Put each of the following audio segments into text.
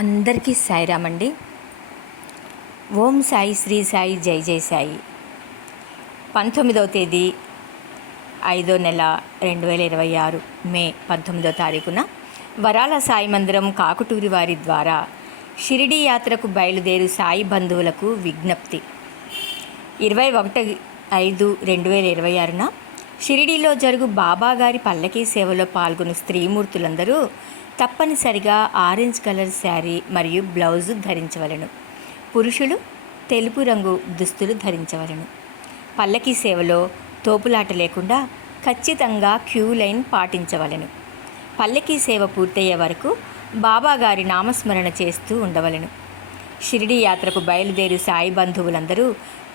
అందరికీ సాయిరామ్ అండి. ఓం సాయి, శ్రీ సాయి, జై జై సాయి. 19వ తేదీ 5వ నెల 2026 మే 19వ తారీఖున వరాల సాయి మందిరం కాకుటూరి వారి ద్వారా షిరిడీ యాత్రకు బయలుదేరు సాయి బంధువులకు విజ్ఞప్తి. 21/5/2026న షిరిడీలో జరుగు బాబాగారి పల్లకీ సేవలో పాల్గొను స్త్రీమూర్తులందరూ తప్పనిసరిగా ఆరెంజ్ కలర్ శారీ మరియు బ్లౌజు ధరించవలెను. పురుషులు తెలుపు రంగు దుస్తులు ధరించవలెను. పల్లకీ సేవలో తోపులాట లేకుండా ఖచ్చితంగా క్యూ లైన్ పాటించవలెను. పల్లకీ సేవ పూర్తయ్యే వరకు బాబాగారి నామస్మరణ చేస్తూ ఉండవలెను. షిరిడీ యాత్రకు బయలుదేరు సాయి బంధువులందరూ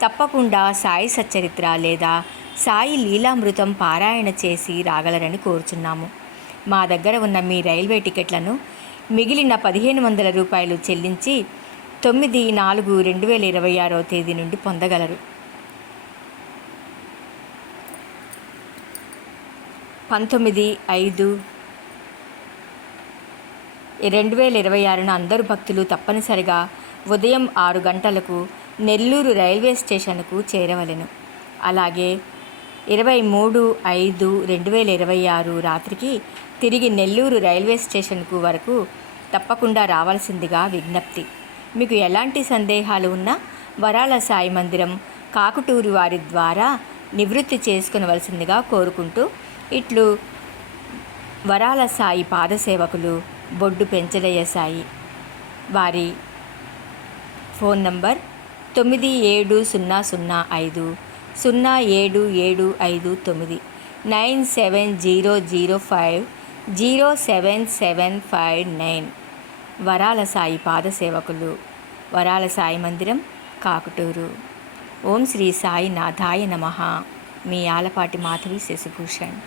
తప్పకుండా సాయి సచ్చరిత్ర లేదా సాయి లీలామృతం పారాయణ చేసి రాగలరని కోరుచున్నాము. మా దగ్గర ఉన్న మీ రైల్వే టికెట్లను మిగిలిన 1500 రూపాయలు చెల్లించి 9/4/2026 తేదీ నుండి పొందగలరు. 19/5/2026న అందరు భక్తులు తప్పనిసరిగా ఉదయం 6 గంటలకు నెల్లూరు రైల్వే స్టేషన్కు చేరవలెను. అలాగే 23/5/2026 రాత్రికి తిరిగి నెల్లూరు రైల్వే స్టేషన్కు వరకు తప్పకుండా రావాల్సిందిగా విజ్ఞప్తి. మీకు ఎలాంటి సందేహాలు ఉన్నా వరాల సాయి మందిరం కాకుటూరి వారి ద్వారా నివృత్తి చేసుకునవలసిందిగా కోరుకుంటూ ఇట్లు వరాల సాయి పాదసేవకులు బొడ్డు పెంచలయ్య సాయి. వారి ఫోన్ నంబర్ 9700500775 9700507759. వరాల సాయి పాదసేవకులు, వరాల సాయి మందిరం, కాకుటూరు. ఓం శ్రీ సాయి నాథాయ నమః. మీ ఆలపాటి మాధవి శశిభూషణ్.